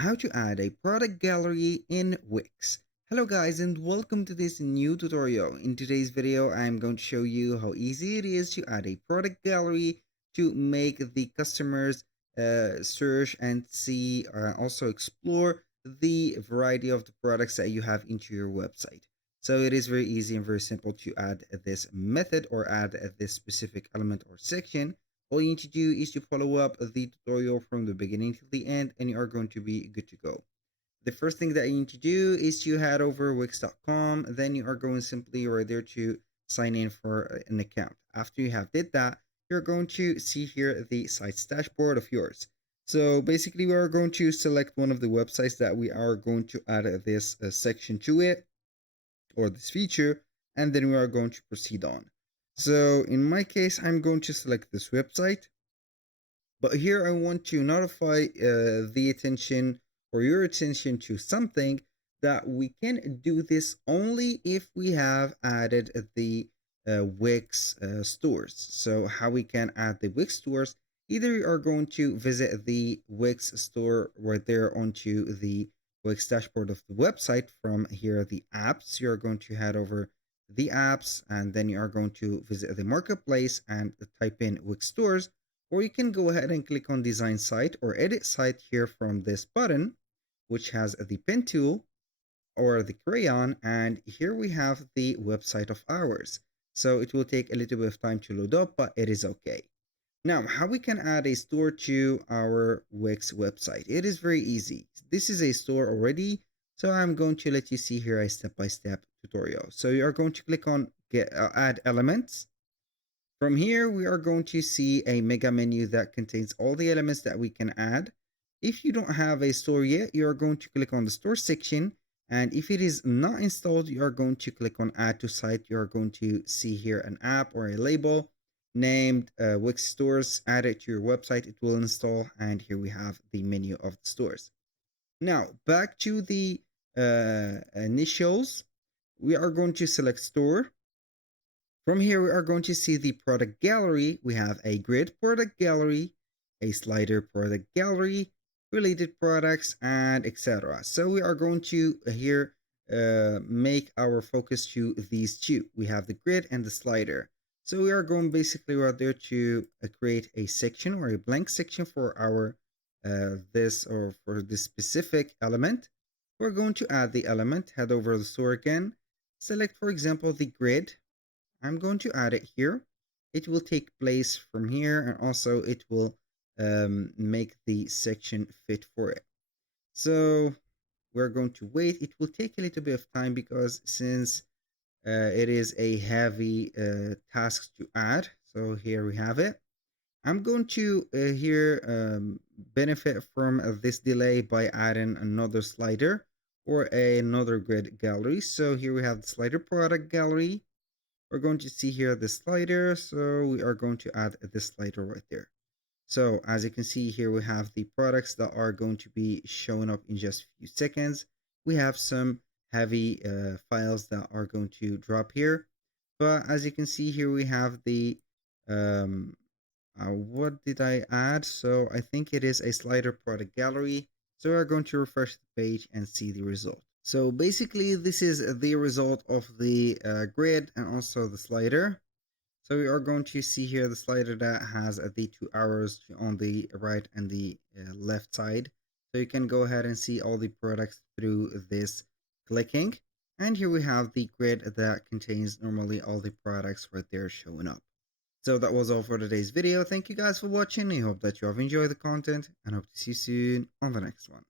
how to add a product gallery in Wix. Hello guys and welcome to this new tutorial. In today's video I'm going to show you how easy it is to add a product gallery to make the customers search and see also explore the variety of the products that you have into your website. So it is very easy and very simple to add this method or add this specific element or section. All you need to do is to follow up the tutorial from the beginning to the end and you are going to be good to go. The first thing that you need to do is to head over wix.com. Then you are going simply right there to sign in for an account. After you have did that, you're going to see here the site's dashboard of yours. So basically we are going to select one of the websites that we are going to add this section to it or this feature, and then we are going to proceed on. So in my case, I'm going to select this website, but here I want to notify the attention or your attention to something that we can do this only if we have added the Wix stores. So how we can add the Wix stores, either you are going to visit the Wix store right there onto the Wix dashboard of the website. From here, the apps, you're going to head over the apps and then you are going to visit the marketplace and type in Wix stores, or you can go ahead and click on design site or edit site here from this button, which has the pen tool or the crayon, and here we have the website of ours. So it will take a little bit of time to load up, but it is okay. Now, how we can add a store to our Wix website? It is very easy. This is a store already, so I'm going to let you see here a step-by-step tutorial. So you are going to click on add elements. From here, we are going to see a mega menu that contains all the elements that we can add. If you don't have a store yet, you are going to click on the store section. And if it is not installed, you are going to click on add to site. You are going to see here an app or a label named Wix stores. Add it to your website. It will install. And here we have the menu of the stores. Now, back to the initials. We are going to select store. From here, we are going to see the product gallery. We have a grid product gallery, a slider product gallery, related products, and etc. So we are going to here make our focus to these two. We have the grid and the slider. So we are going basically right there to create a section or a blank section for our this or for this specific element. We're going to add the element, head over to the store again, select for example the grid. I'm going to add it here. It will take place from here and also it will make the section fit for it. So we're going to wait. It will take a little bit of time because since it is a heavy task to add. So here we have it. I'm going to here benefit from this delay by adding another slider or another grid gallery. So here we have the slider product gallery. We're going to see here the slider, so we are going to add this slider right there. So as you can see here, we have the products that are going to be showing up in just a few seconds. We have some heavy files that are going to drop here, but as you can see here, we have the what did I add? So I think it is a slider product gallery. So we're going to refresh the page and see the result. So basically this is the result of the grid and also the slider. So we are going to see here the slider that has the 2 arrows on the right and the left side. So you can go ahead and see all the products through this clicking. And here we have the grid that contains normally all the products right there showing up. So that was all for today's video. Thank you guys for watching. I hope that you have enjoyed the content and hope to see you soon on the next one.